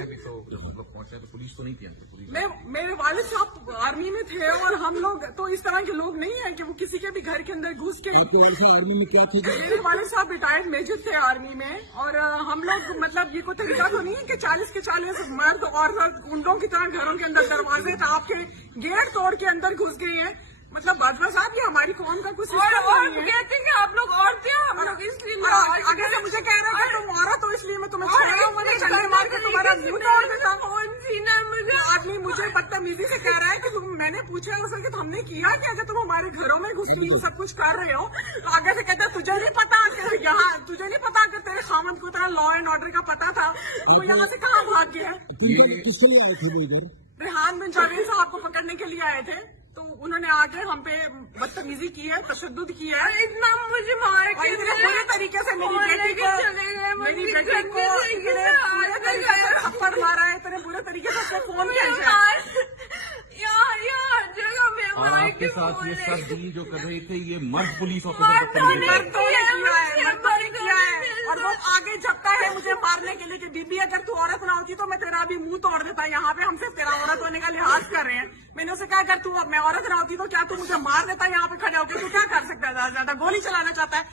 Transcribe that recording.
अभी तो मतलब पहुंचे तो पुलिस तो नहीं थी, पुलिस मेरे वालिद साहब आर्मी में थे और हम लोग तो इस तरह के लोग नहीं है कि वो किसी के भी घर के अंदर घुस के। आर्मी में क्या थे? मेरे वालिद साहब रिटायर्ड मेजर थे आर्मी में, और हम लोग मतलब ये कोई तरीका तो नहीं है कि 40 के 40 मर्द और गुंडों की तरह घरों के अंदर दरवाजे टाप के गेट तोड़ के अंदर घुस गए हैं। मतलब बाजवा साहब ये हमारी कौम का कुछ कहते हैं आप लोग औरतें, हम लोग इसलिए आगे से मुझे कह रहे हैं तुम औरत हो इसलिए मैं तुम्हें छल्ले मार के तुम्हारा मुंह तोड़ देता। आदमी मुझे बदतमीजी से कह रहा है कि तुम, मैंने पूछा असल कि हमने किया कि अगर तुम हमारे घरों में घुस के सब कुछ कर रहे हो तो आगे से कहते तुझे नहीं पता यहाँ, तुझे नहीं पता कि तेरे खामद को तेरा लॉ एंड ऑर्डर का पता था, वो यहाँ से कहाँ भाग गया। रेहान बिन जावेद साहब को पकड़ने के लिए आए थे तो उन्होंने आके हम पे बदतमीजी की है, तशद्दुद किया है, इतना मुझे मार के पूरे तरीके से मेरी बेटी को पूरे तरीके से थप्पड़ मारा है, इतने बुरे तरीके से अपने फोन खेला आपके साथ ये सब डील जो कर रहे थे ये मर्द पुलिस ऑफिसर किया है और वो आगे झपटा है मुझे मारने के लिए कि बीबी अगर तू औरत ना होती तो मैं तेरा भी मुंह तोड़ देता। यहाँ पे हम सिर्फ तेरा औरत होने का लिहाज कर रहे हैं। मैंने उसे कहा अगर तू मैं औरत ना होती तो क्या तू मुझे मार देता यहाँ पे खड़े होकर, तू क्या कर सकता है, ज्यादा गोली चलाना चाहता है।